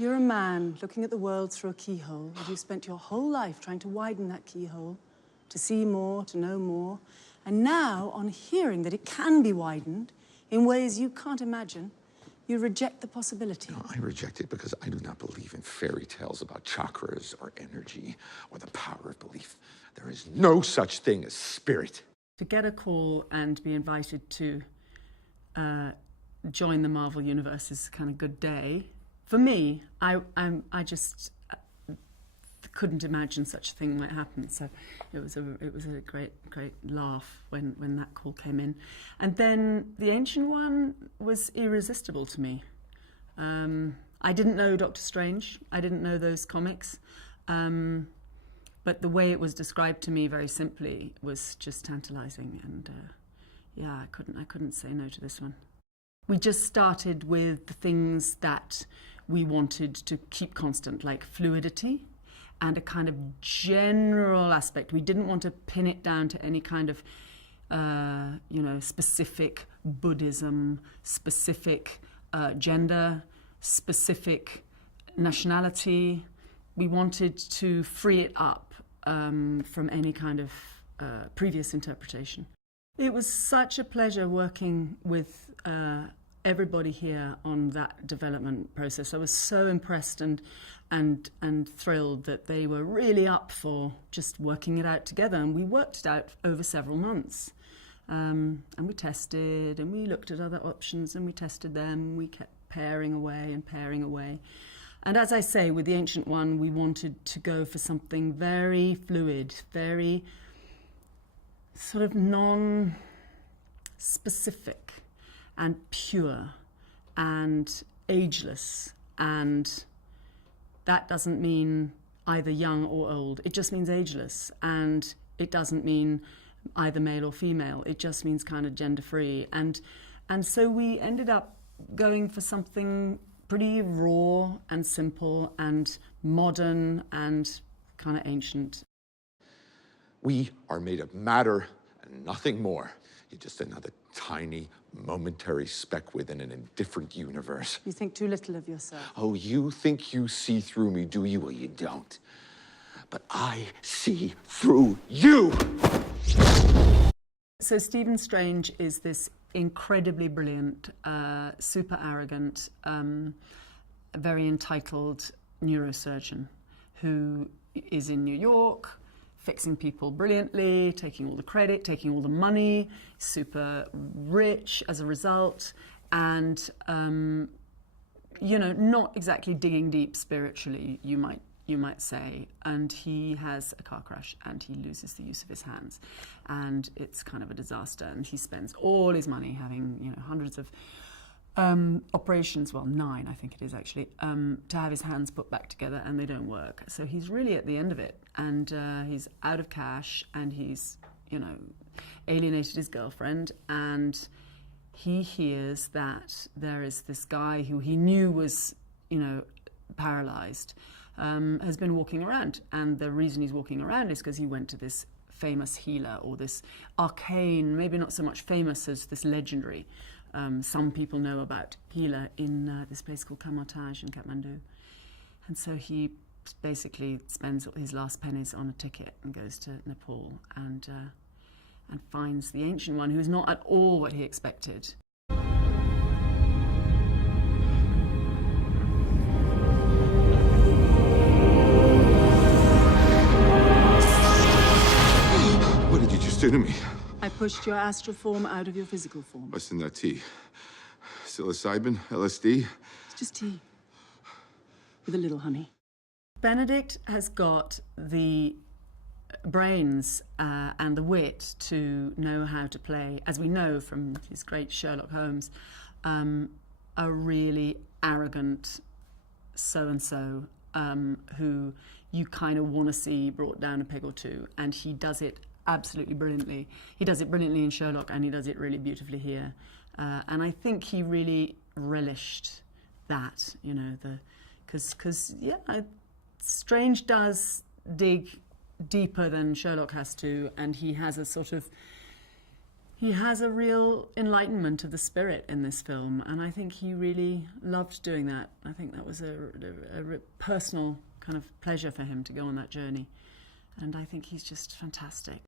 You're a man looking at the world through a keyhole, and you've spent your whole life trying to widen that keyhole, to see more, to know more. And now, on hearing that it can be widened in ways you can't imagine, you reject the possibility. No, I reject it because I do not believe in fairy tales about chakras or energy or the power of belief. There is no such thing as spirit. To get a call and be invited to join the Marvel Universe is a kind of good day. For me, I just couldn't imagine such a thing might happen. So it was a great laugh when that call came in. And then the Ancient One was irresistible to me. I didn't know Doctor Strange. I didn't know those comics. But the way it was described to me very simply was just tantalizing. And yeah, I couldn't say no to this one. We just started with the things that we wanted to keep constant, like fluidity and a kind of general aspect. We didn't want to pin it down to any kind of, specific Buddhism, specific gender, specific nationality. We wanted to free it up from any kind of previous interpretation. It was such a pleasure working with everybody here on that development process. I was so impressed and thrilled that they were really up for just working it out together. And we worked it out over several months. And we tested and we looked at other options and we tested them. We kept pairing away and pairing away. And as I say, with the Ancient One, we wanted to go for something very fluid, very sort of non-specific and pure and ageless. And that doesn't mean either young or old. It just means ageless. And it doesn't mean either male or female. It just means kind of gender-free. And so we ended up going for something pretty raw and simple and modern and kind of ancient. We are made of matter and nothing more. You're just another tiny, momentary speck within an indifferent universe. You think too little of yourself. Oh, you think you see through me, do you? Well, you don't. But I see through you! So Stephen Strange is this incredibly brilliant, super arrogant, very entitled neurosurgeon who is in New York, fixing people brilliantly, taking all the credit, taking all the money, super rich as a result, and not exactly digging deep spiritually, you might say. And he has a car crash and he loses the use of his hands, and it's kind of a disaster. And he spends all his money having hundreds of operations, well, 9 I think it is actually, to have his hands put back together, and they don't work. So he's really at the end of it, and he's out of cash, and he's alienated his girlfriend, and he hears that there is this guy who he knew was paralyzed, has been walking around, and the reason he's walking around is because he went to this famous healer, or this arcane, maybe not so much famous as this legendary. Some people know about healer in this place called Kamartaj in Kathmandu. And so he basically spends his last pennies on a ticket and goes to Nepal and finds the Ancient One, who is not at all what he expected. What did you just do to me? I pushed your astral form out of your physical form. What's in that tea? Psilocybin? LSD? It's just tea. With a little honey. Benedict has got the brains and the wit to know how to play, as we know from his great Sherlock Holmes, a really arrogant so-and-so who you kind of want to see brought down a peg or two, and he does it absolutely brilliantly. He does it brilliantly in Sherlock, and he does it really beautifully here. And I think he really relished that, because Strange does dig deeper than Sherlock has to, and he has a sort of He has a real enlightenment of the spirit in this film, and I think he really loved doing that. I think that was a personal kind of pleasure for him to go on that journey, and I think he's just fantastic.